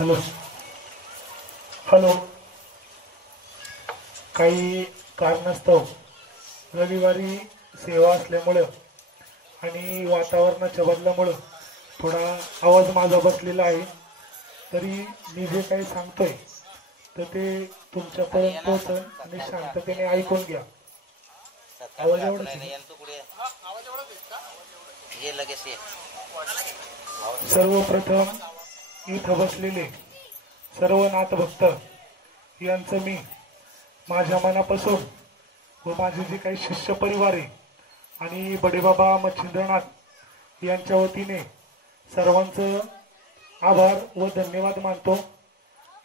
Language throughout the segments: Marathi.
Hello hello. काही कारणास्तव रविवारी सेवा असल्यामुळं आणि वातावरणाच्या बदलामुळं थोडा आवाज माझा बसलेला आहे. तरी मी जे काही सांगतोय तर ते तुमच्यापर्यंत पोहोचेल आणि शांततेने ऐकून घ्या. आवाज एवढाच आहे. सर्वप्रथम इथं बसलेले सर्व नाथभक्त यांचं मी माझ्या मनापासून व माझे जे काही शिष्य परिवार आहे आणि बडेबाबा मच्छिंद्रनाथ यांच्या वतीने सर्वांचं आभार व धन्यवाद मानतो.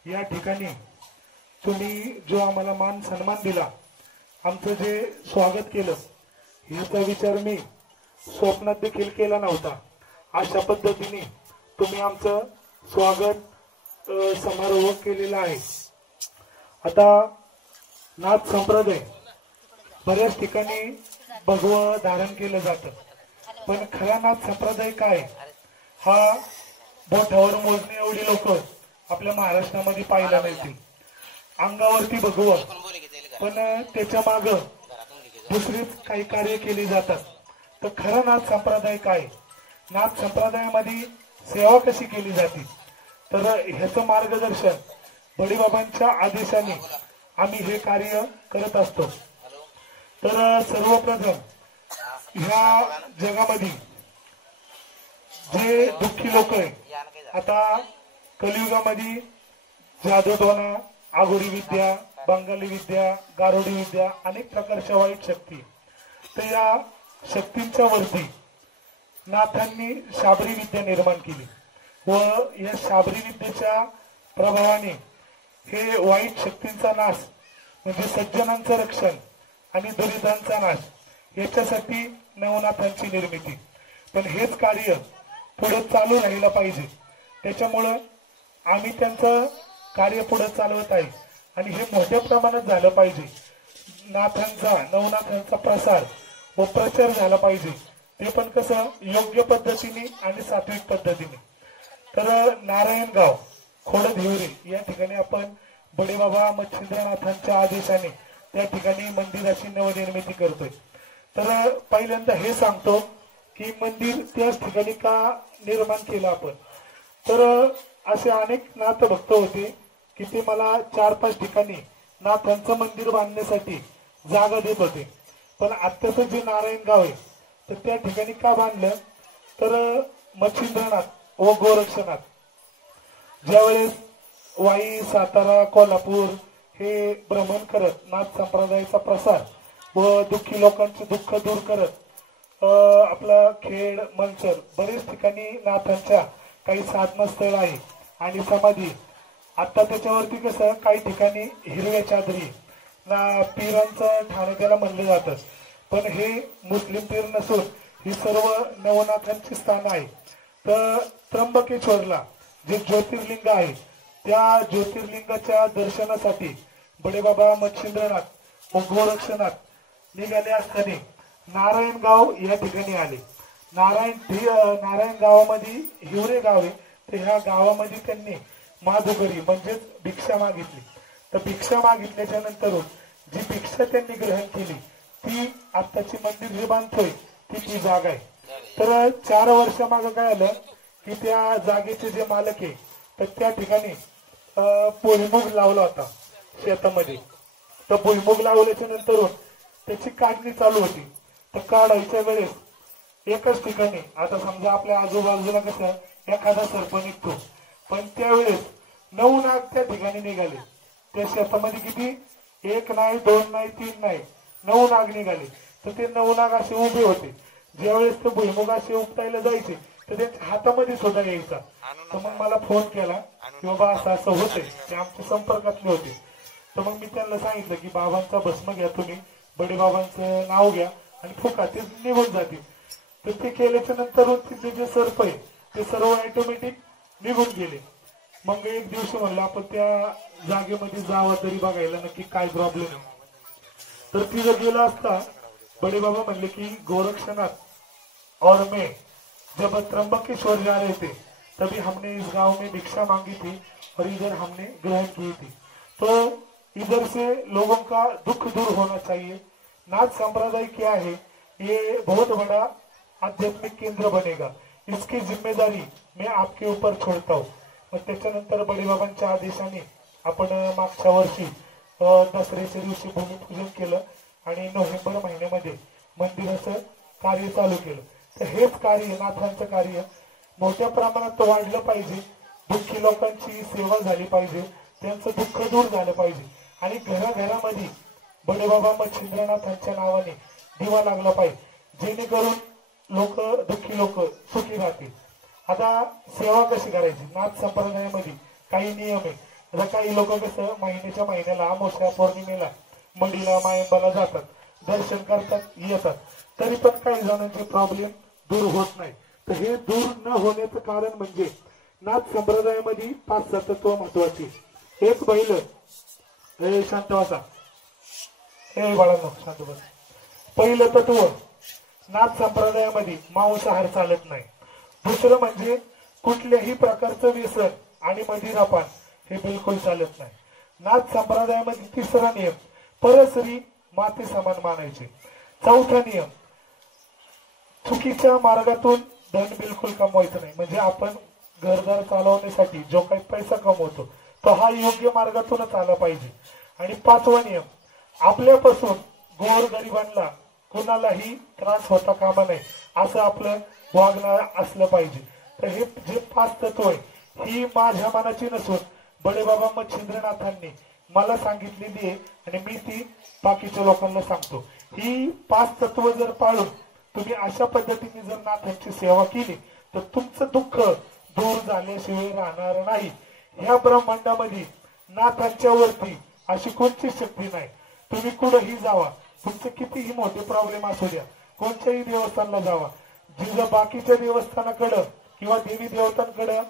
या ठिकाणी तुम्ही जो आम्हाला मान सन्मान दिला, आमचं जे स्वागत केलं, याचा विचार मी स्वप्नात देखील केला नव्हता. अशा पद्धतीने तुम्ही आमचं स्वागत समारोह केलेला आहे. आता नाथ संप्रदाय बऱ्याच ठिकाणी भगवं धारण केलं जातं, पण खरा नाथ संप्रदाय काय हा बोटावर मोजणे एवढी लोक आपल्या महाराष्ट्रामध्ये पाहायला मिळतील. अंगावरती भगवं, पण त्याच्या माग दुसरीच काही कार्य केली जातात. तर खरा नाथ संप्रदाय काय, नाथ संप्रदायामध्ये सेवा कशी केली जाते, तर ह्याचं मार्गदर्शन बडीबाबांच्या आदेशाने आम्ही हे कार्य करत असतो. तर सर्वप्रथम ह्या जगामध्ये जे दुःखी लोक आहे, आता कलियुगामध्ये जादूटोणा, आगोरी विद्या, बंगाली विद्या, गारोडी विद्या, अनेक प्रकारच्या वाईट शक्ती, तर या शक्तींच्या वरती नाथांनी शाबरी विद्या निर्माण केली व या शाबरी विद्येच्या प्रभावाने हे वाईट शक्तींचा नाश म्हणजे सज्जनांचं रक्षण आणि दुरितांचा नाश याच्यासाठी नवनाथांची निर्मिती. पण हेच कार्य पुढे चालू राहिलं पाहिजे, त्याच्यामुळं आम्ही त्यांचं कार्य पुढे चालवत आहे आणि हे मोठ्या प्रमाणात झालं पाहिजे. नाथांचा नवनाथांचा प्रसार व प्रचार झाला पाहिजे, ते पण कसं योग्य पद्धतीने आणि सात्विक पद्धतीने. तर नारायणगाव खोडद हिवरे या ठिकाणी आपण बडेबाबा मच्छिंद्रनाथांच्या आदेशाने त्या ठिकाणी मंदिराची नवनिर्मिती करतोय. तर पहिल्यांदा हे सांगतो की मंदिर त्याच ठिकाणी का निर्माण केलं आपण. तर असे अनेक नाथ भक्त होते की ते मला 4-5 ठिकाणी नाथांचं मंदिर बांधण्यासाठी जागा देत होते. पण आत्ताचं जे नारायणगाव आहे तर त्या ठिकाणी का बांधलं, तर मच्छिंद्रनाथ व गोरक्षनाथ ज्यावेळेस वाई, सातारा, कोल्हापूर हे भ्रमण करत नाथ संप्रदायाचा प्रसार व दुःखी लोकांचे दुःख दूर करत आपला खेड, मनसर बरेच ठिकाणी नाथांच्या काही साधनस्थळ आहे आणि समाधी. आता त्याच्यावरती कसं काही ठिकाणी हिरव्या चादरी ना पीरांचं ठाणे त्याला म्हणलं जातं, पण हे मुस्लिम पीर नसून ही सर्व नवनाथांची स्थान आहे. तर त्र्यंबकेश्वरला जे ज्योतिर्लिंग आहे त्या ज्योतिर्लिंगाच्या दर्शनासाठी बडेबाबा मच्छिंद्रनाथ व गोरक्षनाथ निघाले असताना नारायणगाव या ठिकाणी आले. नारायण गावामध्ये हिवरे गाव आहे, तर ह्या गावामध्ये त्यांनी माधुकरी म्हणजेच भिक्षा मागितली. तर भिक्षा मागितल्याच्या नंतर जी भिक्षा त्यांनी ग्रहण केली ती आत्ताची मंदिर जे बांधतोय ती जागा आहे. तर 4 वर्षामागं काय आलं की त्या जागेचे जे मालक आहे तर त्या ठिकाणी भुईमुग लावला होता शेतामध्ये. तर भुईमुग लावल्याच्या नंतर त्याची काढणी चालू होती. तर काढायच्या वेळेस एकच ठिकाणी, आता समजा आपल्या आजूबाजूला कसं एखादा सर्प निघतो, पण त्यावेळेस 9 नाग त्या ठिकाणी निघाले. त्या शेतामध्ये किती, 1 नाही, 2 नाही, 3 नाही, 9 नाग निघाले. तर ते 9 नाग असे उभे होते. ज्यावेळेस ते भुईमुग असे उपटायला जायचे तर त्यांच्या हातामध्ये सुद्धा यायचा. तर मग मला फोन केला की बाबा असं असं होते, ते आमच्या संपर्कातले होते. तर मग मी त्यांना सांगितलं की बाबांचा भस्म घ्या, तुम्ही बडेबाबांचं नाव घ्या आणि फुका, ते निघून जातील. तर ते केल्याच्या नंतर तिथे जे सर्प आहे ते सर्व ऑटोमॅटिक निघून गेले. मग एक दिवशी म्हणलं आपण त्या जागेमध्ये जावं तरी बघायला नक्की काय प्रॉब्लेम आहे. तर तिथं गेला असता बडेबाबा म्हणले की गोरक्षनाथ और मैं जब त्र्यंबकेश्वर जा रहे थे तभी हमने इस गांव में भिक्षा मांगी थी और इधर हमने ग्रहण की थी। तो इधर से लोगों का दुख दूर होना चाहिए। नाथ संप्रदाय क्या है, ये बहुत बड़ा आध्यात्मिक केंद्र बनेगा, इसकी जिम्मेदारी मैं आपके ऊपर छोड़ता हूँ। मग त्याच्यानंतर बडीबाबांच्या आदेशाने आपण मागच्या वर्षी दसऱ्याच्या दिवशी भूमिपूजन केलं आणि नोव्हेंबर महिन्यामध्ये मंदिराचं कार्य चालू केलं। तर हेच कार्य, नाथांचं कार्य मोठ्या प्रमाणात वाढलं पाहिजे, दुःखी लोकांची सेवा झाली पाहिजे, त्यांचं दुःख दूर झालं पाहिजे आणि घराघरामध्ये बडीबाबा मच्छिंद्रनाथांच्या नावाने दिवा लागला पाहिजे, जेणेकरून लोक, दुःखी लोक सुखी राहतील। आता सेवा कशी करायची, नाथ संप्रदायामध्ये काही नियम आहे। आता काही लोक कसं महिन्याच्या महिन्याला अमावस्या पौर्णिमेला मंडीला मायंबाला जातात, दर्शन करतात, येतात, तरी पण काही जणांचे प्रॉब्लेम दूर होत नाही। तर हे दूर न होण्याचं कारण म्हणजे नाथ संप्रदायामध्ये 5 तत्व महत्वाची। एक बैल, शांत बसा, हे बाळांनो शांत बसा। पहिलं तत्व, नाथ संप्रदायामध्ये मांसाहार चालत नाही। दुसरं म्हणजे कुठल्याही प्रकारचं व्यसन आणि मदिरापान हे बिलकुल चालत नाही। नाथ संप्रदायामध्ये तिसरा नियम, परस्त्री माते समान मानायचे। चौथा नियम, चुकीच्या मार्गातून धन बिलकुल कमवायचं नाही, म्हणजे आपण घरदार चालवण्यासाठी जो काही पैसा कमवतो तो हा योग्य मार्गातूनच आला पाहिजे। आणि 5वा नियम, आपल्यापासून गोरगरिबांना कोणालाही त्रास होता कामा नये असं आपलं वागणं असलं पाहिजे। तर हे जे 5 तत्व आहे, ही माझ्या मनाची नसून बडीबाबा मच्छिंद्रनाथांनी मला सांगितलेली आहे आणि मी ती बाकीच्या लोकांना सांगतो। ही 5 तत्व जर पाळून तुम्ही अशा पद्धतीने जर नाथांची सेवा केली तर तुमचं दुःख दूर झाल्याशिवाय राहणार नाही। ह्या ब्रह्मांडामध्ये नाथांच्या वरती अशी कोणतीच शक्ती नाही। तुम्ही कुठेही जावा, तुमचे कितीही मोठे प्रॉब्लेम असू द्या, कोणत्याही देवस्थानला जावा, जिथं बाकीच्या देवस्थानाकडे किंवा देवी देवतांकडे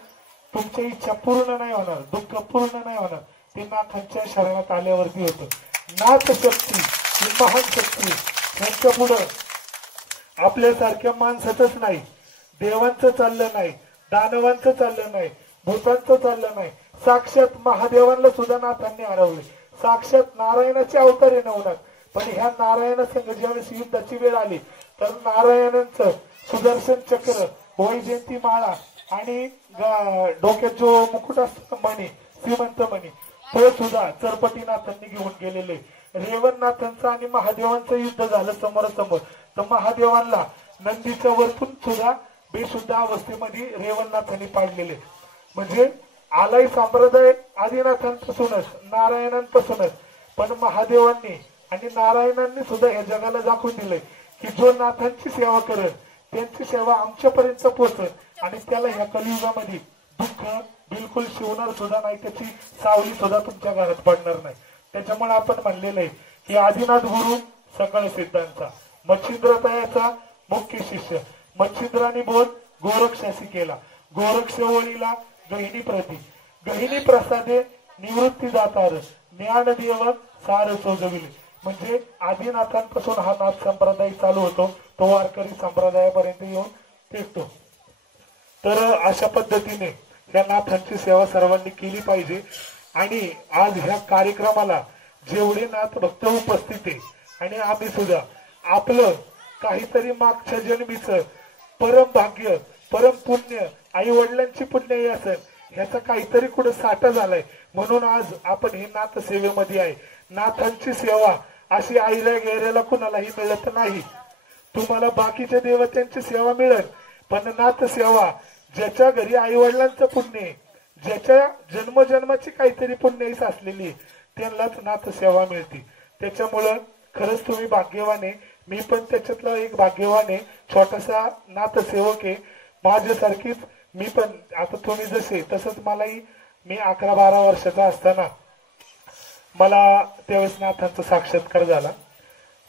तुमच्या इच्छा पूर्ण नाही होणार, दुःख पूर्ण नाही होणार, ते नाथांच्या शरणात आल्यावरती होतं। नाथ शक्ती ही महान शक्ती, त्यांच्या पुढे आपल्यासारख्या माणसाचंच नाही, देवांचं चाललं नाही, दानवांचं चाललं नाही, भूतांचं चाललं नाही, साक्षात महादेवांना सुद्धा नाथांनी हरवले। साक्षात नारायणाचे अवतार आहे नवनाथ, पण ह्या नारायणासंग ज्यावेळेस युद्धाची वेळ आली तर नारायणांचं सुदर्शन चक्र, वैजयंती माळा आणि डोक्यात जो मुकुट असतो मणी, श्रीमंत मणी, तो सुद्धा चरपटीनाथांनी घेऊन गेलेले। रेवणनाथांचं आणि महादेवांचं युद्ध झालं समोरासमोर, तर महादेवांना नंदीच्या वरतून सुद्धा बेशुद्ध अवस्थेमध्ये रेवणनाथांनी पाडलेले। म्हणजे आलाई संप्रदाय आदिनाथांपासूनच, नारायणांपासूनच, पण महादेवांनी आणि नारायणांनी सुद्धा या जगाला दाखवून दिले की जो नाथांची सेवा करेल त्यांची सेवा आमच्यापर्यंत पोहोचेल आणि त्याला ह्या कलियुगामध्ये दुःख बिलकुल शिवणार सुद्धा नाही, त्याची सावली सुद्धा तुमच्या घरात पडणार नाही। त्याच्यामुळे आपण म्हणलेलं आहे की आदिनाथ गुरु सकळ सिद्धांचा, मच्छिंद्रतायाचा मुख्य शिष्य, मच्छिंद्राने बोध गोरक्षाशी केला, गोरक्ष ओळीला गहिनी प्रती, गहिनी प्रसादे निवृत्ती जातार, ज्ञानदेव सार सोजविले। म्हणजे आदिनाथांपासून हा नाथ संप्रदाय चालू होतो, तो वारकरी संप्रदायापर्यंत येऊन टेकतो। तर अशा पद्धतीने या नाथांची सेवा सर्वांनी केली पाहिजे। आणि आज ह्या कार्यक्रमाला जेवढे नाथ भक्त उपस्थित आहे आणि आम्ही सुद्धा आपलं काहीतरी मागच्या जन्मीचं परम भाग्य, परम पुण्य, आई वडिलांची पुण्य असेल, ह्याचा काहीतरी कुठे साठा झालाय, म्हणून आज आपण हे नाथ सेवेमध्ये आहे। नाथांची सेवा अशी आईला गेऱ्याला कुणालाही मिळत नाही। तुम्हाला बाकीच्या देवतांची सेवा मिळेल, पण नाथ सेवा ज्याच्या घरी आई वडिलांचं पुण्य, ज्याच्या जन्मजन्माची काहीतरी पुण्य असलेली, त्यांनाच नाथ सेवा मिळते। त्याच्यामुळं खरंच तुम्ही भाग्यवान आहे, मी पण त्याच्यातला एक भाग्यवान आहे, छोटासा नाथ सेवक आहे। माझ्यासारखीच मी पण, आता तुम्ही जसे तसंच मलाही, मी 11-12 वर्षाचा असताना मला त्यावेळेस नाथांचा साक्षात्कार झाला।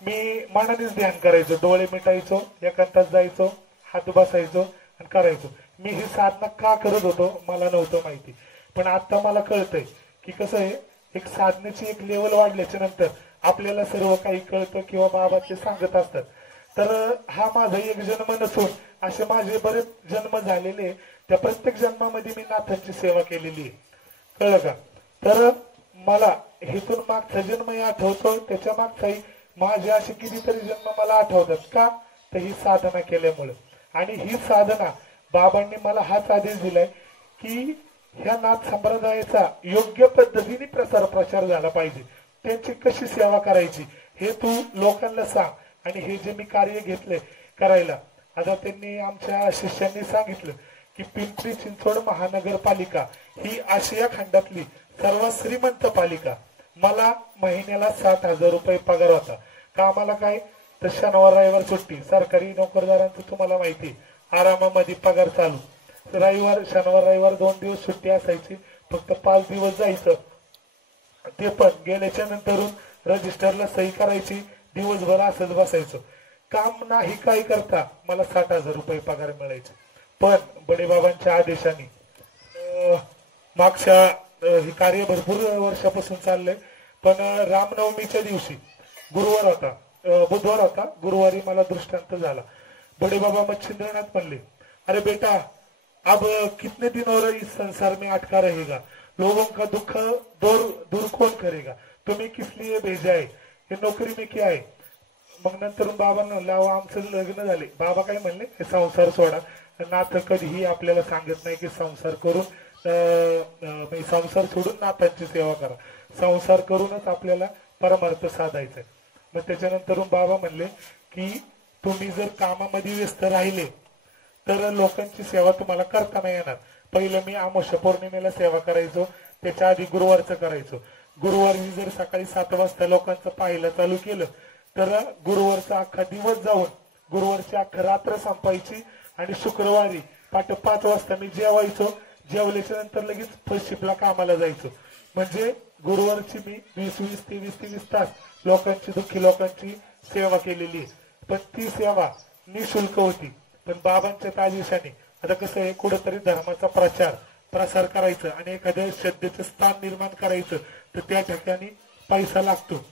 मी मनानेच ध्यान करायचो, डोळे मिटायचो, एकांतात जायचो, हात बसायचो आणि करायचो। मी ही साधना का करत होतो मला नव्हतं माहिती, पण आता मला कळतंय की कसं आहे, एक साधनेची एक लेवल वाढल्याच्या नंतर आपल्याला सर्व काही कळतं किंवा बाबा ते सांगत असतात। तर हा माझा एक जन्म नसून असे माझे बरेच जन्म झालेले, त्या प्रत्येक जन्मामध्ये मी नाथांची सेवा केलेली आहे। कळलं का? तर मला हेतून मागचा जन्मही आठवतो, त्याच्या मागचाही माझे असे कितीतरी जन्म मला आठवतात. का? तर ही साधना केल्यामुळे. आणि ही साधना बाबांनी मला हाच आदेश दिलाय की ह्या नाथ संप्रदायाचा योग्य पद्धतीने प्रचार झाला पाहिजे. त्यांची कशी सेवा करायची हे तू लोकांना सांग. आणि हे जे मी कार्य घेतले करायला, आता त्यांनी आमच्या शिष्यांनी सांगितलं की पिंपरी चिंचवड महानगरपालिका ही आशिया खंडातली सर्वात श्रीमंत पालिका. मला महिन्याला 7,000 रुपये पगार होता. कामाला काय तर शनिवार रविवार सुट्टी. सरकारी नोकरदारांचं तुम्हाला माहिती, आरामामध्ये पगार चालू. रविवार शनिवार रविवार 2 दिवस सुट्टी असायची, फक्त 5 दिवस जायचं. ते पण गेल्याच्या नंतरून रजिस्टरला सही करायची, दिवसभर असंच बसायचं. काम नाही काय करता मला 60,000 रुपये पगार मिळायचे. पण बडेबाबांच्या आदेशाने मागच्या हे कार्य भरपूर वर्षापासून चाललंय. पण रामनवमीच्या दिवशी गुरुवार होता, बुधवार होता, गुरुवारी मला दृष्टांत झाला. बड़े बाबा मच्छिंद्रनाथ म्हणले, अरे बेटा अब कितने दिन और इस संसार में अटका रहेगा, लोगों का दुख दूर कौन करेगा, तुम्हें किस लिए भेजा है, हे नोकरी में क्या आहे. मग नंतर बाबांना आमचं लग्न झाले. बाबा काय म्हणले, हे संसार सोडा. नाथ कधीही आपल्याला सांगत नाही की संसार करून संसार सोडून नाथांची सेवा करा. संसार करूनच आपल्याला परमार्थ साधायचा. मग त्याच्यानंतर बाबा म्हणले की तुम्ही जर कामामध्ये व्यस्त राहिले तर लोकांची सेवा तुम्हाला करता नाही येणार. पहिलं मी अमावस्या पौर्णिमेला सेवा करायचो, त्याच्या आधी गुरुवारचं करायचो. गुरुवारी जर सकाळी 7 वाजता लोकांचं पाहायला चालू केलं तर गुरुवारचा अख्खा दिवस जाऊन गुरुवारची अख्खा रात्र संपायची. आणि शुक्रवारी पहाटे 5 वाजता मी जेवायचो, जेवल्याच्या नंतर लगेच फर्स्ट शिफ्टला कामाला जायचो. म्हणजे गुरुवारची मी 20-23 तास लोकांची, दुःखी लोकांची सेवा केलेली आहे. पण ती सेवा निशुल्क होती. पण बाबांच्या आदेशाने आता कसं आहे, कुठेतरी धर्माचा प्रसार करायचं आणि एखाद्या श्रद्धेचं स्थान निर्माण करायचं तर त्या ठिकाणी पैसा लागतो.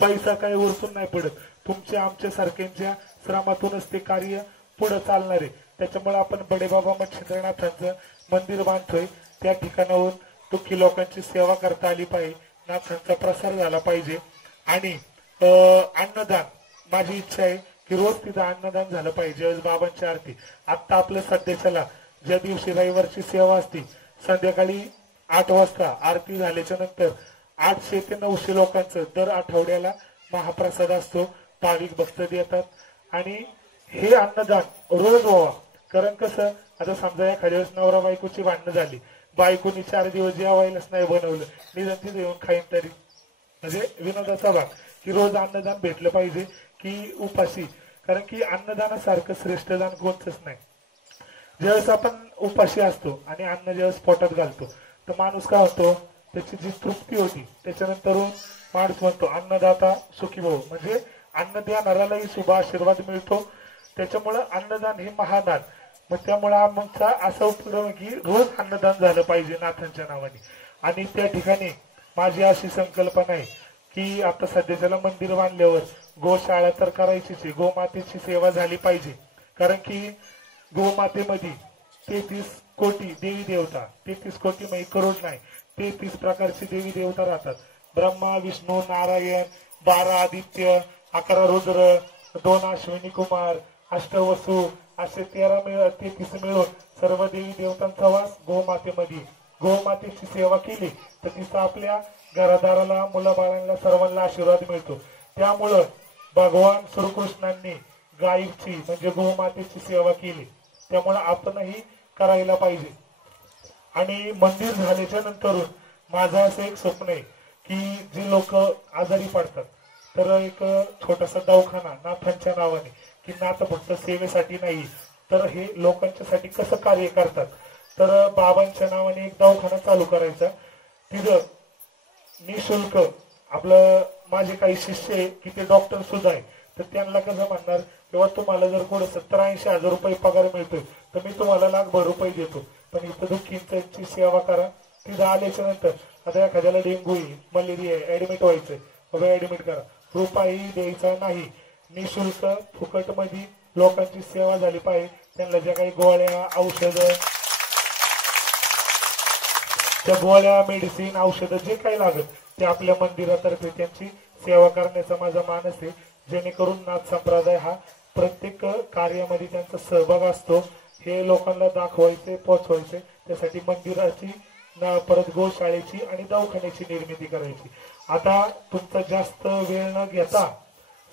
पैसा काही उरतून नाही पडत, तुमच्या आमच्या सारख्यांच्या श्रमातूनच ते कार्य पुढे चालणार आहे. त्याच्यामुळे आपण बडेबाबा मच्छिंद्रनाथांचं मंदिर बांधतोय. त्या ठिकाणाहून दुःखी लोकांची सेवा करता आली पाहिजे, नाथांचा प्रसार झाला पाहिजे. आणि अन्नदान, माझी इच्छा आहे की रोज तिथं अन्नदान झालं पाहिजे. बाबांची आरती आता आपलं सध्याच्याला ज्या दिवशी रविवारची सेवा असते, संध्याकाळी 8 वाजता आरती झाल्याच्या नंतर 800 ते 900 लोकांचं दर आठवड्याला महाप्रसाद असतो. भाविक भक्त देतात आणि हे अन्नदान रोज व्हावा. कारण कसं, आता समजा एखाद्या वेळेस नवरा बायकोची भांडणं झाली, बायकोनी 4 दिवस जेवायलाच नाही बनवलं, निदान तिथे येऊन खाईन तरी. म्हणजे विनोदाचा भाग की रोज अन्नदान भेटलं पाहिजे की उपाशी. कारण की अन्नदानासारखं श्रेष्ठ दान कोणतंच नाही. ज्यावेळेस आपण उपाशी असतो आणि अन्न ज्यावेळेस पोटात घालतो तर माणूस काय होतो, त्याची जी तृप्ती होती त्याच्यानंतर माणूस म्हणतो अन्नदाता सुखी भव. म्हणजे अन्न देणाऱ्यालाही शुभ आशीर्वाद मिळतो. त्याच्यामुळे अन्नदान हे महादान. मग त्यामुळे आमचा असा उपक्रम की रोज अन्नदान झालं पाहिजे नाथांच्या नावाने. आणि त्या ठिकाणी माझी अशी संकल्पना आहे की आता सध्याच्याला मंदिर बांधल्यावर गोशाळा तर करायचीच आहे, गोमातेची सेवा झाली पाहिजे. कारण की गोमातेमध्ये 33 कोटी देवी देवता, 33 कोटी म्हणजे करोड नाही, 33 प्रकारची देवी देवता राहतात. ब्रह्मा, विष्णू, नारायण, 12 आदित्य, 11 रुद्र, 2 अश्विनी कुमार, 8 वसु, असे 33 मिळून सर्व देवी देवतांचा वास गोमातेमध्ये. गोमातेची सेवा केली तर तिचा आपल्या घरादाराला, मुलाबाळांना, सर्वांना आशीर्वाद मिळतो. त्यामुळं भगवान श्रीकृष्णांनी गायीची म्हणजे गोमातेची सेवा केली. त्यामुळे आपणही करायला पाहिजे. आणि मंदिर झाल्याच्या नंतर माझं असं एक स्वप्न आहे की जे लोक आजारी पडतात तर एक छोटासा दवाखाना नाथांच्या नावाने, की नाथ फक्त सेवेसाठी नाही तर हे लोकांच्यासाठी कसं कार्य करतात, तर बाबांच्या नावाने एक दवाखाना चालू करायचा. तिथं निशुल्क आपलं माझे काही शिष्य आहे की ते डॉक्टर सुद्धा आहे, तर त्यांना कसं म्हणणार तेव्हा तुम्हाला जर कोण 70-80 हजार रुपये पगार मिळतोय तर मी तुम्हाला लाखभर रुपये देतो, पण इथं दुःखींची सेवा करा. तिथं आल्याच्या नंतर आता एखाद्याला डेंग्यू आहे, मलेरिया आहे, ऍडमिट व्हायचंय, बाबा ऍडमिट करा, रुपयाही द्यायचा नाही, निशुल्क फुकट मध्ये लोकांची सेवा झाली पाहिजे. त्यांना ज्या काही गोळ्या, औषधं त्या गोळ्या मेडिसिन औषधं जे काही लागत ते आपल्या मंदिरातर्फे त्यांची सेवा करण्याचा माझा मानस आहे, जेणेकरून नाथ संप्रदाय हा प्रत्येक कार्यामध्ये त्यांचा सहभाग असतो हे लोकांना दाखवायचे पोचवायचे। त्यासाठी मंदिराची परत गोशाळेची आणि दवाखान्याची निर्मिती करायची। आता तुमचा जास्त वेळ न घेता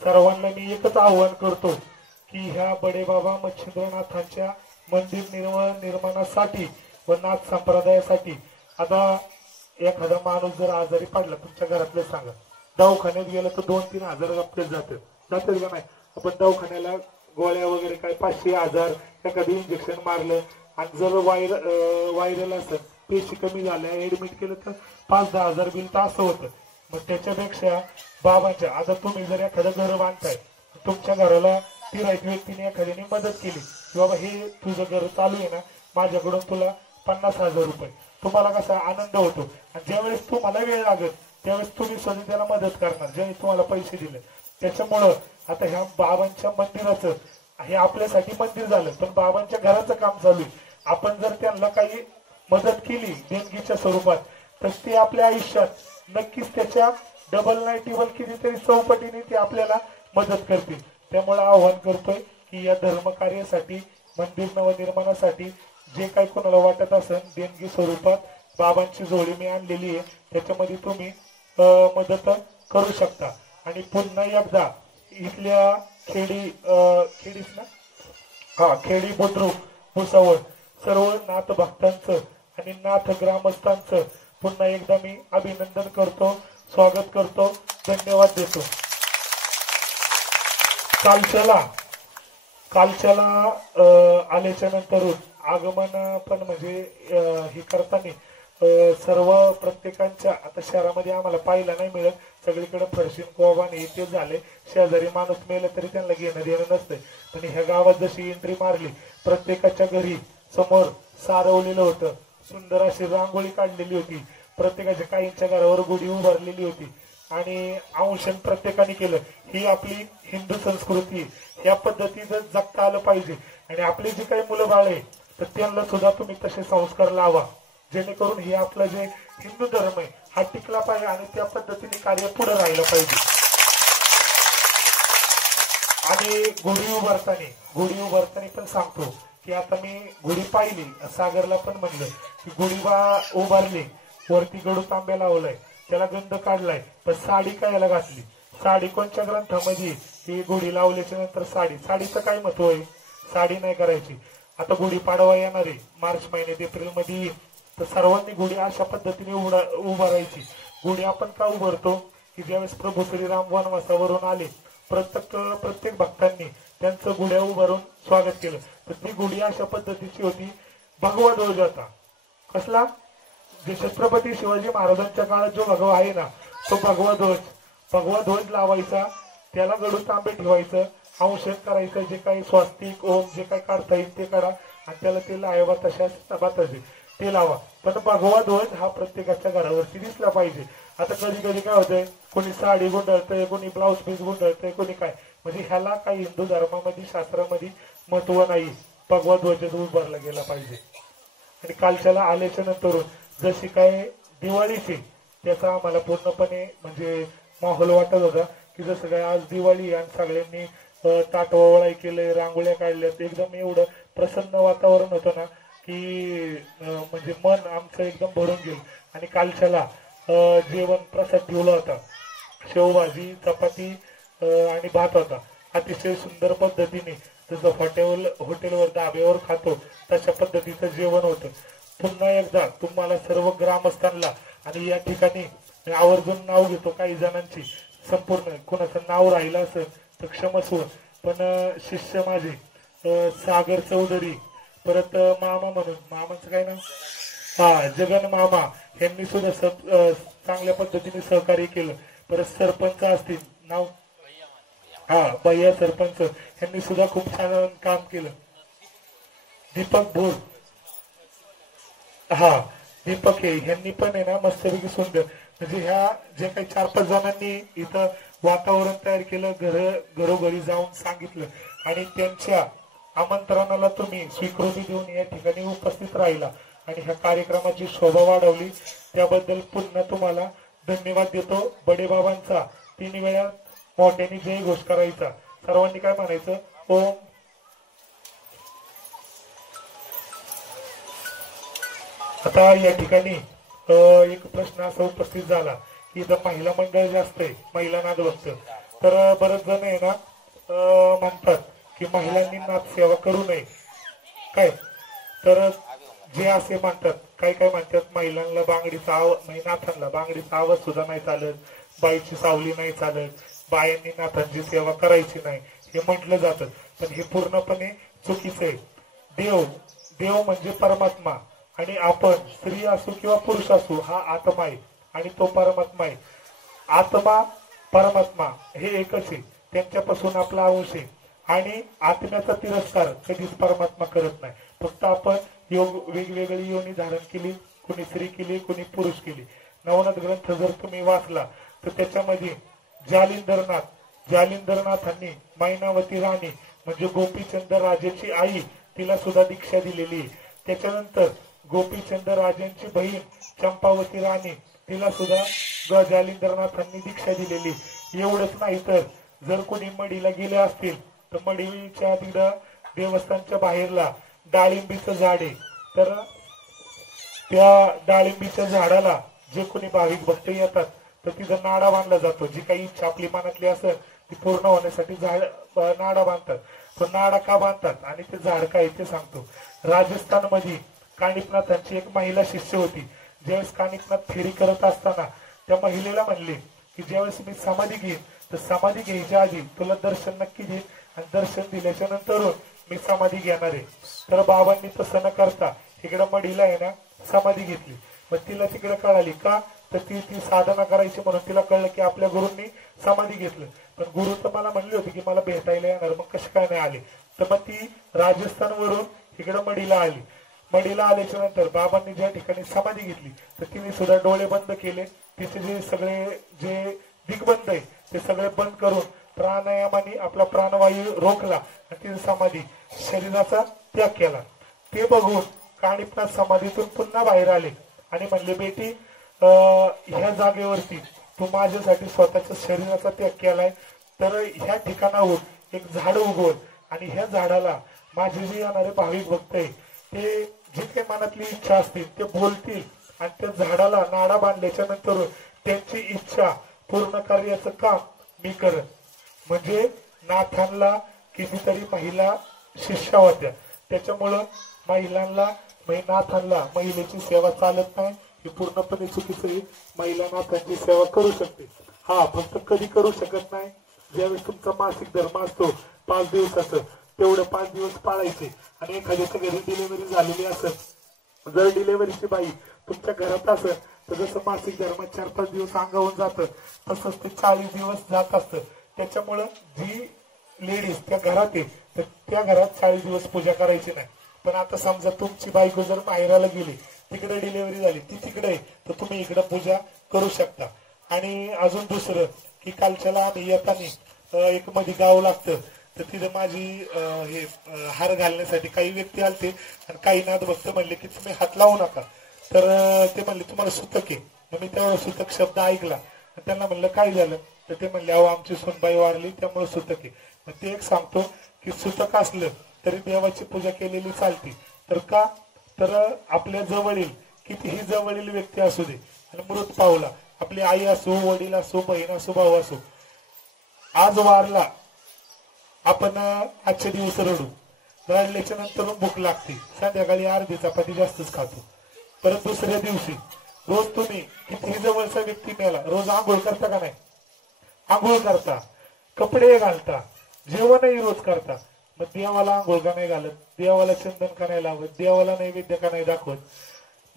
सर्वांना मी एकच आवाहन करतो की ह्या बडेबाबा मच्छिंद्रनाथांच्या मंदिर निर्माणासाठी व नाथ संप्रदायासाठी आता एखादा माणूस जर आजारी पडला तुमच्या घरातले सांगा, दवाखान्यात गेलं तर 2-3 हजार आपल्याला जातात का नाही? आपण दवाखान्याला गोळ्या वगैरे काय 500-1000 एखादी इंजेक्शन मारलं आणि जर व्हायरल असेल पेशी कमी झाल्या ऍडमिट केलं तर 5-10 हजार बिल तर असं होतं। मग त्याच्यापेक्षा बाबांच्या आता तुम्ही जर एखादं घर बांधताय तुमच्या घराला तिराईत व्यक्तीने एखाद्याने मदत केली की बाबा हे तुझं घर चालू आहे ना, माझ्याकडून तुला 50,000 रुपये, तुम्हाला कसा आनंद होतो। आणि ज्यावेळेस तुम्हाला वेळ लागत त्यावेळेस तुम्ही स्वतः त्याला मदत करणार ज्याने तुम्हाला पैसे दिले। त्याच्यामुळं आता ह्या बाबांच्या मंदिराचं हे आपल्यासाठी मंदिर झालं, पण बाबांच्या घराचं काम चालू आहे। आपण जर त्यांना काही मदत केली देणगीच्या स्वरूपात तर ते आपल्या आयुष्यात नक्कीच त्याच्या डबल नाही टिबल कितीतरी चौपटीने ते आपल्याला मदत करतील। त्यामुळे आवाहन करतोय की या धर्म कार्यासाठी मंदिर नवनिर्माणासाठी जे काही कोणाला वाटत असेल देणगी स्वरूपात बाबांची जोडी मी आणलेली आहे, त्याच्यामध्ये तुम्ही मदत करू शकता। आणि पुन्हा एकदा इथल्या खेडीस ना खेडी बुद्रुक भुसावळ सर्व नाथ भक्तांचं आणि नाथ ग्रामस्थांचं पुन्हा एकदा मी अभिनंदन करतो, स्वागत करतो, धन्यवाद देतो। कालच्याला आल्याच्या नंतर आगमन पण म्हणजे हे करताना सर्व प्रत्येकांच्या आता शहरामध्ये आम्हाला पाहायला नाही मिळत, सगळीकडे फरशीन कोबान हे ते झाले, शेजारी माणूस मेलं तरी त्यांना घेणं देणं नसतंय। पण ह्या गावात जशी एंट्री मारली प्रत्येकाच्या घरी समोर सारवलेलं होतं, सुंदर अशी रांगोळी काढलेली होती, प्रत्येकाच्या काहींच्या घरावर गुढी उभारलेली होती आणि औषण प्रत्येकाने केलं। ही आपली हिंदू संस्कृती, या पद्धतीनं जगता आलं पाहिजे। आणि आपली जी काही मुलं बाळ आहे तर त्यांना सुद्धा तुम्ही तसे संस्कार लावा, जेणेकरून हे आपलं जे हिंदू धर्म आहे हा टिकला पाहिजे आणि त्या पद्धतीने कार्य पुढे राहिलं पाहिजे। आणि गुढी उभारताना पण सांगतो की आता मी गुढी पाहिली, सागरला पण म्हणलं की गुढीबा उभारली, वरती गडू तांब्या लावलाय, त्याला गंध काढलाय, पण साडी कायला घातली? साडी कोणत्या ग्रंथामध्ये ही गुढी लावल्याच्या नंतर साडीचं काय महत्व आहे? साडी नाही करायची। आता गुढी पाडवा येणार आहे मार्च महिन्यात, एप्रिल मध्ये येईल, तर सर्वांनी गुढी अशा पद्धतीने उभारायची। गुढी आपण का उभारतो की ज्यावेळेस प्रभू श्रीराम वनवासावरून आले प्रत्येक भक्तांनी त्यांचं गुढ्या उभारून स्वागत केलं, तर ती गुढी अशा पद्धतीची होती। भगवा ध्वज होता, कसला? जे छत्रपती शिवाजी महाराजांच्या काळात जो भगवा आहे ना तो भगवा ध्वज लावायचा, त्याला गडू तांबे ठेवायचं, औषध करायचं, जे काही स्वास्तिक ओम जे काही काढता येईल ते करा आणि त्याला ते लावा तशाच ते लावा। पण भगवा ध्वज हा प्रत्येकाच्या घरावरती दिसला पाहिजे। आता कधी काय होतंय, कोणी साडी गुंडाळतंय, कोणी ब्लाऊज पीस गुंडाळतंय, कोणी काय, म्हणजे ह्याला काही हिंदू धर्मामध्ये शास्त्रामध्ये महत्व नाही, भगवा ध्वज उभारला गेला पाहिजे। आणि कालच्याला आल्याच्या नंतर जशी काय दिवाळीची त्याचा आम्हाला पूर्णपणे म्हणजे माहोल वाटत होता की जसं काय आज दिवाळी आणि सगळ्यांनी ताटवावळाई केलंय, रांगोळ्या काढल्यात, एकदम एवढं प्रसन्न वातावरण होतं ना की म्हणजे मन आमचं एकदम भरून गेलं। आणि कालच्याला जेवण प्रसाद ठेवला होता, शेवभाजी चपाती आणि भात होता, अतिशय सुंदर पद्धतीने जसं हॉटेलवर धाब्यावर खातो तशा पद्धतीचं जेवण होतं। पुन्हा एकदा तुम्हाला सर्व ग्रामस्थांना आणि या ठिकाणी आवर्जून नाव घेतो, काही जणांची संपूर्ण कोणाचं नाव राहिलं असेल तर क्षमस्व, पण शिष्य माझे सागर चौधरी, परत मामा म्हणून मामाचं काय नाव जगन मामा, यांनी सुद्धा चांगल्या पद्धतीने सहकार्य केलं। परत सरपंच असतील नाव भैया सरपंच, यांनी सुद्धा खूप छान काम केलं। दीपक भोर दीपक हे यांनी पण आहे ना मस्तपैकी सुंदर, म्हणजे ह्या जे काही 4-5 जणांनी इथं वातावरण तयार केलं, घरोघरी जाऊन सांगितलं आणि त्यांच्या आमंत्रणाला तुम्ही स्वीकृती देऊन या ठिकाणी उपस्थित राहिला आणि ह्या कार्यक्रमाची शोभा वाढवली त्याबद्दल पुन्हा तुम्हाला धन्यवाद देतो. बडेबाबांचा 3 वेळा मोठ्याने जय घोष करायचा. सर्वांनी काय म्हणायचं? ओम. आता या ठिकाणी एक प्रश्न असा उपस्थित झाला की इथं महिला मंडळ जास्त आहे, महिला नादभक्त. तर बरेच जण आहे ना म्हणतात की महिलांनी नाथसेवा करू नये काय. तर जे असे म्हणतात, काय काय म्हणतात महिलांना बांगडीचा आवाज, नाथांना बांगडीचा आवाज सुद्धा नाही चालत, बाईची सावली नाही चालत, बायांनी नाथांची सेवा करायची नाही हे म्हटलं जातं. पण हे पूर्णपणे चुकीचं आहे. देव म्हणजे परमात्मा आणि आपण स्त्री असू किंवा पुरुष असू हा आत्मा आहे आणि तो परमात्मा आहे. आत्मा परमात्मा हे एकच आहे, त्यांच्यापासून आपला अंश आहे आणि आत्म्याचा तिरस्कार कधीच परमात्मा करत नाही. फक्त आपण वेगवेगळी योनी धारण केली, कोणी स्त्री केली, कोणी पुरुष केली. नवनाथ ग्रंथ जर तुम्ही वाचला तर त्याच्यामध्ये जालिंदरनाथांनी मैनावती राणी म्हणजे गोपीचंद राजाची आई तिला सुद्धा दीक्षा दिलेली. त्याच्यानंतर गोपीचंद राजांची बहीण चंपावती राणी तिला सुद्धा जालिंदरनाथांनी दीक्षा दिलेली. एवढंच नाही तर जर कोणी मडीला गेले असतील तर मडीच्या तिकडं देवस्थानच्या बाहेरला डाळिंबीचं झाड आहे. तर त्या डाळिंबीच्या झाडाला जे कोणी भाविक भक्त येतात तर तिथं नाडा बांधला जातो. जी काही इच्छा आपली मनातली असेल ती पूर्ण होण्यासाठी नाडा बांधतात. तो नाडा का बांधतात आणि ते झाड काय ते सांगतो. राजस्थान मध्ये कानिपनाथांची एक महिला शिष्य होती. ज्यावेळेस कानिपनाथ फेरी करत असताना त्या महिलेला म्हणले की ज्यावेळेस मी समाधी घेईन तर समाधी घ्यायच्या आधी तुला दर्शन नक्की देईन आणि दर्शन दिल्याच्या नंतर मी समाधी घेणार आहे. तर बाबांनी तसं न करता इकडे मडीला आहे ना समाधी घेतली. मग तिला तिकडे कळाली का तर ती साधना करायची म्हणून तिला कळलं की आपल्या गुरूंनी समाधी घेतलं. पण गुरु तर मला म्हणले होते की मला भेटायला येणार, मग कशी काय नाही आले. तर मग ती राजस्थानवरून इकडे मडीला आली. मडीला आल्याच्या नंतर बाबांनी ज्या ठिकाणी समाधी घेतली तर तिने सुद्धा डोळे बंद केले. तिचे जे दिग्बंध आहे ते सगळे बंद करून प्राणायामाने आपला प्राणवायू रोखला आणि तिने समाधी शरीराचा त्याग केला. ते बघून कानिपनाथ समाधीतून पुन्हा बाहेर आले आणि म्हणले बेटी ह्या जागेवरती तू माझ्यासाठी स्वतःच्या शरीराचा त्याग केलाय तर ह्या ठिकाणाहून एक झाड उगवल आणि ह्या झाडाला माझे जे येणारे भाविक भक्त आहे ते जे काही मनातली इच्छा असतील ते बोलतील आणि त्या झाडाला नाडा बांधल्याच्या नंतर त्यांची इच्छा पूर्ण कार्याचं काम मी करत. म्हणजे नाथांना कितीतरी महिला शिष्या होत्या, त्याच्यामुळं महिलांना नाथांना महिलेची सेवा चालत नाही ही पूर्णपणे चुकीची. महिला नाथांची सेवा करू शकते, हा फक्त कधी करू शकत नाही ज्यावेळेस तुमचा मासिक धर्म असतो 5 दिवसाचं तेवढं 5 दिवस पाळायचे. आणि एखाद्याच्या घरी डिलिव्हरी झालेली असेल, जर डिलिव्हरीची बाई तुमच्या घरात असेल तर जसं मासिक धर्म 4-5 दिवस अंगावून जातं तसंच ते 40 दिवस जात असतं. त्याच्यामुळं जी लेडीज त्या घरात आहे तर त्या घरात 40 दिवस पूजा करायची नाही. पण आता समजा तुमची बायको जर माहेराला गेली, तिकडे डिलिव्हरी झाली, ती तिकडे आहे तर तुम्ही इकडे पूजा करू शकता. आणि अजून दुसरं की कालच्याला आम्ही येताना एक मध्ये गाव लागतं तर तिथे माझी हार घालण्यासाठी काही व्यक्ती आलते आणि काही नाथभक्त म्हणले की तुम्ही हात लावू नका. तर ते म्हणले तुम्हाला सुतक आहे. मग मी तेवढा सुतक शब्द ऐकला आणि त्यांना म्हणलं काय झालं तर ते म्हणले अहो आमची सोनबाई वारली त्यामुळे सुतक आहे. मग ते एक सांगतो की सुतक असलं तरी देवाची पूजा केलेली चालते. तर का तर आपल्या जवळील कितीही जवळील व्यक्ती असू दे आणि मृत पावला, आपली आई असो, वडील असो, बहीण असो, भाऊ असो, आज वारला आपण आजच्या दिवस रडल्याच्या नंतर भूक लागते, संध्याकाळी अर्धी चपाती जास्तच खातो. परत दुसऱ्या दिवशी रोज तुम्ही कितीही जवळचा व्यक्ती मेला रोज आंघोळ करता का नाही? आंघोळ करता, कपडे घालता, जेवणही रोज करता. मग देवाला आंघोळ का नाही घालत? देवाला चंदन का नाही लावत? देवाला नैवेद्य का नाही दाखवत?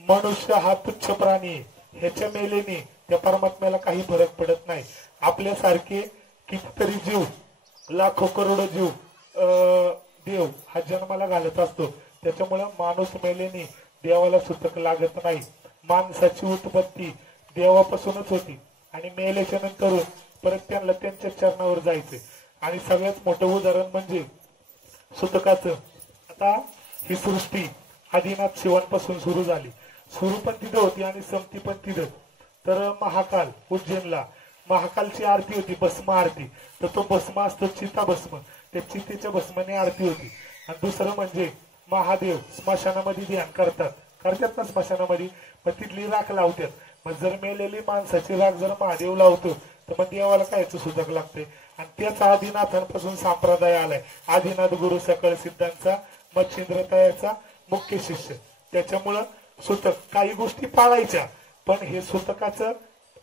मनुष्य हा तुच्छ प्राणी आहे, ह्याच्या मेलेने त्या परमात्म्याला काही फरक पडत नाही. आपल्यासारखे कितीतरी जीव, लाखो करोडो जीव देव हा जन्माला घालत असतो. त्याच्यामुळे माणूस मेलेने देवाला सुतक लागत नाही. माणसाची उत्पत्ती देवापासूनच होती आणि मेल्याच्या नंतर परत त्यांना त्यांच्या चरणावर जायचे. आणि सगळ्यात मोठं उदाहरण म्हणजे सुतकाचं. आता ही सृष्टी आदिनाथ शिवांपासून सुरू झाली. सुरू पण तिथं होती आणि संपती पण तिथं. तर महाकाल उज्जैनला महाकालची आरती होती, भस्म आरती. तर तो भस्म असतो चिता भस्म, त्या चितेच्या भस्माने आरती होती. आणि दुसरं म्हणजे महादेव स्मशानामध्ये ध्यान करतात ना स्मशानामध्ये. मग तिथली राख लावतात. मग जर मेलेली माणसाची राख जर महादेव लावतो तर मग देवाला कायचं सुतक लागते. आणि त्याच आदिनाथांपासून संप्रदाय आलाय. आदिनाथ गुरु सकळ सिद्धांचा मच्छिंद्र तयाचा मुख्य शिष्य. त्याच्यामुळं सुतक काही गोष्टी पाळायच्या, पण हे सुतकाचं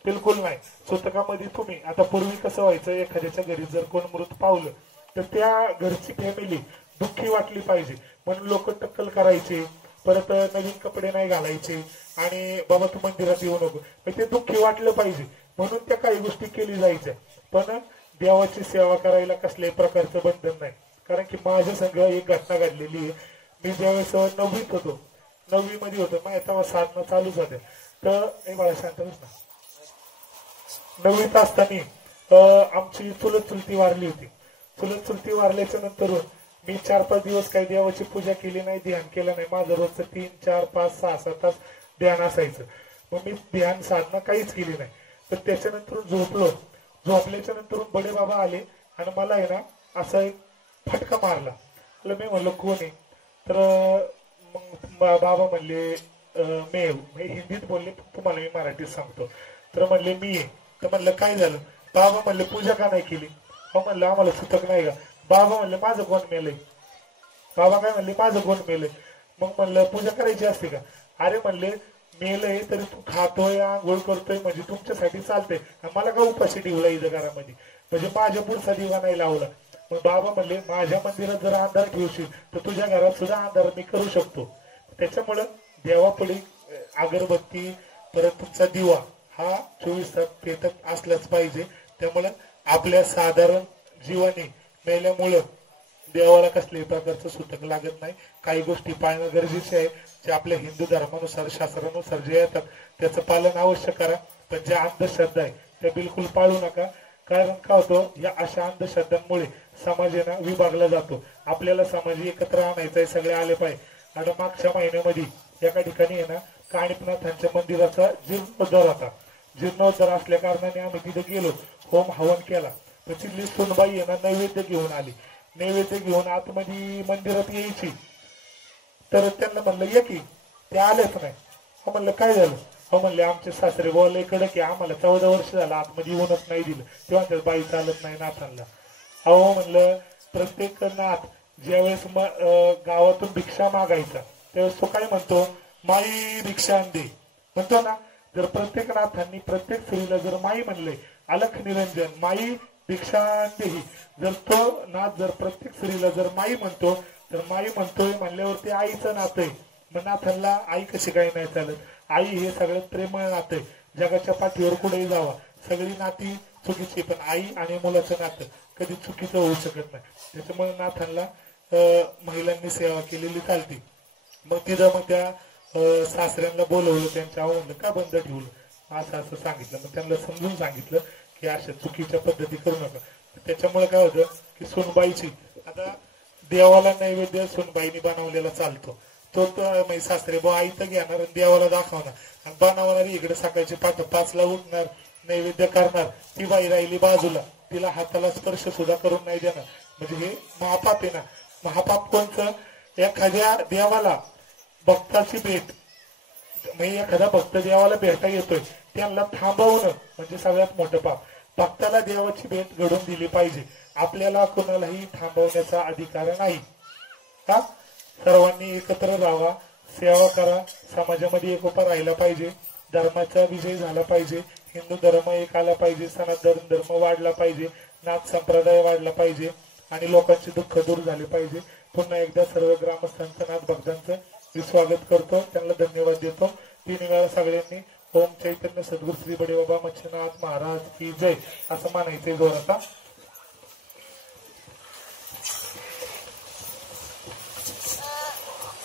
बिलकुल नाही. सुतकामध्ये तुम्ही आता पूर्वी कसं व्हायचं, एखाद्याच्या घरी जर कोण मृत पावलं तर त्या घरची फॅमिली दुःखी वाटली पाहिजे म्हणून लोक टक्कल करायचे. परत नवीन कपडे नाही घालायचे आणि बाबा तू मंदिरात येऊ नको, ते दुःखी वाटलं पाहिजे म्हणून त्या काही गोष्टी केली जायच्या. पण देवाची सेवा करायला कसल्याही प्रकारचं बंधन नाही. कारण की माझ्या संग एक घटना घडलेली आहे. मी ज्यावेळेस 9वीत होतो, 9वी मध्ये होतो, माझ्या तेव्हा साधना चालूच होत्या. तर हे बाळा शांत बस ना. 9वीत असताना आमची चुलत चुलती वारली होती. चुलत चुलती वारल्याच्या नंतर मी 4-5 दिवस काही देवाची पूजा केली नाही, ध्यान केलं नाही. माझं रोजचं 3, 4, 5, 6 तास ध्यान असायचं. मग मी ध्यान साधना काहीच केली नाही. तर त्याच्यानंतर झोपलो. झोपल्याच्या नंतर बडे बाबा आले आणि मला आहे ना असा एक फटका मारला. मी म्हणलो कोण आहे, तर मग बाबा म्हणले मेव. हिंदीत बोलले, तुम्हाला मी मराठीत सांगतो. तर म्हणले मी आहे. तर म्हणलं काय झालं. बाबा म्हणले पूजा का नाही केली. हो म्हणलं आम्हाला सुतक नाही का. बाबा म्हणले माझं कोण मेलंय. बाबा काय म्हणले माझं कोण मेलंय. मग म्हणलं पूजा करायची असते का. अरे म्हणले मेलंय तरी तू खातोय आंघोळ करतोय म्हणजे तुमच्यासाठी चालतंय, मला का उपाशी ठेवला इथं घरामध्ये, म्हणजे माझ्या पुढचा दिवा नाही लावला. मग बाबा म्हणले माझ्या मंदिरात जर अंधार ठेवशील तर तुझ्या घरात सुद्धा अंधार मी करू शकतो. त्याच्यामुळं देवापुढे अगरबत्ती परत तुमचा दिवा हा 24 तास पेटत असलाच पाहिजे. त्यामुळं आपल्या साधारण जीवाने मेल्यामुळं देवाला कसल्याही प्रकारचं सुतक लागत नाही. काही गोष्टी पाळणं गरजेचे आहे, जे आपल्या हिंदू धर्मानुसार शास्त्रानुसार जे येतात त्याचं पालन अवश्य करा. पण ज्या अंधश्रद्धा आहे त्या बिलकुल पाळू नका. कारण काय होतं, या अशा अंधश्रद्धांमुळे समाज आहे ना विभागला जातो. आपल्याला समाज एकत्र आणायचा आहे, सगळे आले पाहिजे. आणि मागच्या महिन्यामध्ये एका ठिकाणी आहे ना काणिपनाथांच्या मंदिराचा जीर्णोद्धार होता. जीर्णोद्धार असल्या कारणाने आम्ही तिथे गेलो, होम हवन केला. तर तिथली सुनबाई आहे ना नैवेद्य घेऊन आली. नैवेद्य घेऊन आतमध्ये मंदिरात यायची. तर त्यांना म्हणलं ये की, ते आलेच नाही. हो म्हणलं काय झालं. हो म्हणले आमचे सासरे बोलले कडक की आम्हाला 14 वर्ष झालं आतमध्ये येऊनच नाही दिलं. तेव्हा त्या बाई चालत नाही नाथांना. अहो म्हणलं प्रत्येक नाथ ज्यावेळेस गावातून भिक्षा मागायचा त्यावेळेस तो काय म्हणतो, माई भिक्षा दे म्हणतो ना. जर प्रत्येक नाथांनी प्रत्येक स्त्रीला जर माई म्हणले, अलख निरंजन माई भिक्षांदेही, जर तो नाथ जर प्रत्येक स्त्रीला जर माई म्हणतो तर माई म्हणतोय म्हणल्यावरती आईचं नातं आहे. मग नाथांना आई कशी काही नाही चालत. आई हे सगळ्यात प्रेमळ नातं. जगाच्या पाठीवर कुठेही जावा सगळी नाती चुकीची, पण आई आणि मुलाचं नातं कधी चुकीचं होऊ शकत नाही. त्याच्यामुळे नाथांना महिलांनी सेवा केलेली चालते. मग तिथं मग त्या सासऱ्यांना बोलवलं, त्यांच्या आवडलं का बंद ठेवलं असं असं सांगितलं. मग त्यांना समजून सांगितलं की अशा चुकीच्या पद्धती करू नका. त्याच्यामुळे काय होतं की सुनबाईची आता देवाला नैवेद्य सुनबाईनी बनवलेला चालतो. तो सासरे बा आई तर घेणार आणि देवाला दाखवणार आणि बनवणारी इकडे सकाळची 5:05 उठणार नैवेद्य करणार. ती बाई राहिली बाजूला, तिला हाताला स्पर्श सुद्धा करून नाही देणार. म्हणजे हे महापाप आहे ना. महापाप कोणचं, एखाद्या देवाला भक्ताची भेट म्हणजे एखादा भक्त देवाला भेटा येतोय त्यांना थांबवणं म्हणजे सगळ्यात मोठं पाप. भक्ताला देवाची भेट घडून दिली पाहिजे. आपल्याला कोणालाही थांबवण्याचा अधिकार नाही. हा सर्वांनी एकत्र राहावा, सेवा करा, समाजामध्ये एकोपा राहिला पाहिजे, धर्माचा विजय झाला पाहिजे, हिंदू धर्म एक आला पाहिजे, सनातन धर्म वाढला पाहिजे, नाथ संप्रदाय वाढला पाहिजे आणि लोकांचे दुःख दूर झाले पाहिजे. पुन्हा एकदा सर्व ग्रामस्थांचं नाथ भक्तांचं मी स्वागत करतो, त्यांना धन्यवाद देतो. 3 वेळा सगळ्यांनी ओम चैतन्य सद्गुरू श्री बडे बाबा मच्छिनाथ महाराज की जय असं म्हणायचंय जोरात.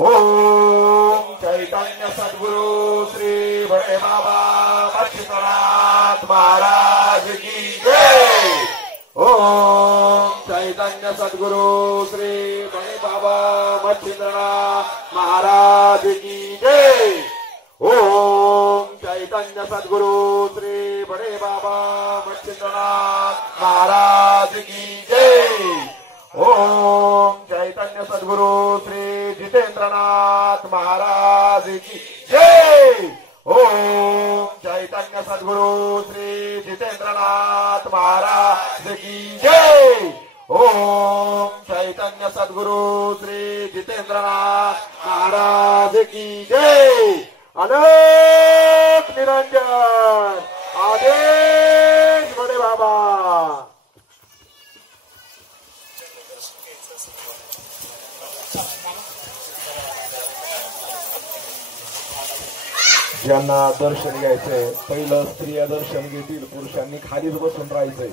ओम चैतन्य सद्गुरु श्री बडे बाबा मच्छिनाथ महाराज की जय. ओम चैतन्य सद्गुरु श्री बडे बाबा मच्छिंद्रनाथ महाराज की जय। ओम चैतन्य सद्गुरु श्री बड़े बाबा मच्छिंद्रनाथ महाराज की जय। ओम चैतन्य सद्गुरु श्री जितेंद्रनाथ महाराज की जय। ओम चैतन्य सद्गुरु श्री जितेंद्रनाथ महाराज की जय। ओम चैतन्य सद्गुरु श्री जितेंद्रनाथ महाराज की जय। अनंत निरंजन आदेश बड़े बाबा। ज्यांना दर्शन घ्यायचंय पहिलं स्त्रिया दर्शन घेतील, पुरुषांनी खालीच बसून राहायचंय।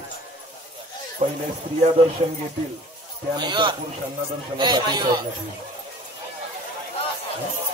पहिले स्त्रिया दर्शन घेतील, त्यानंतर पुरुषांना दर्शनासाठी सोडण्यात येईल।